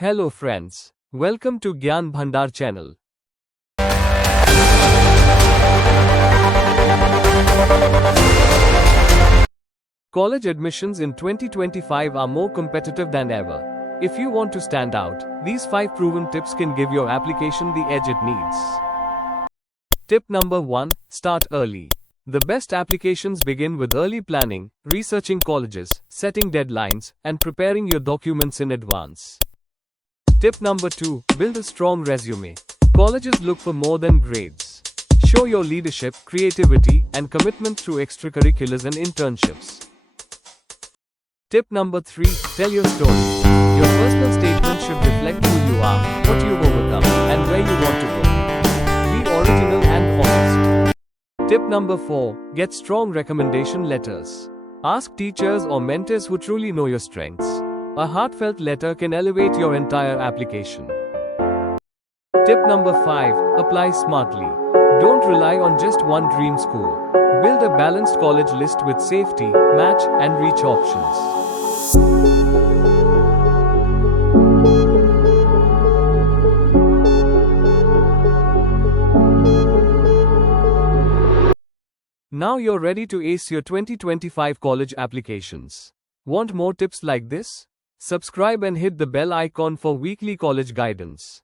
Hello friends. Welcome to Gyan Bhandar channel. College admissions in 2025 are more competitive than ever. If you want to stand out, these 5 proven tips can give your application the edge it needs. Tip number 1. Start early. The best applications begin with early planning, researching colleges, setting deadlines, and preparing your documents in advance. Tip number 2. Build a strong resume. Colleges look for more than grades. Show your leadership, creativity, and commitment through extracurriculars and internships. Tip number 3. Tell your story. Your personal statement should reflect who you are, what you've overcome, and where you want to go. Be original and honest. Tip number 4. Get strong recommendation letters. Ask teachers or mentors who truly know your strengths. A heartfelt letter can elevate your entire application. Tip number 5. Apply smartly. Don't rely on just one dream school. Build a balanced college list with safety, match, and reach options. Now you're ready to ace your 2025 college applications. Want more tips like this? Subscribe and hit the bell icon for weekly college guidance.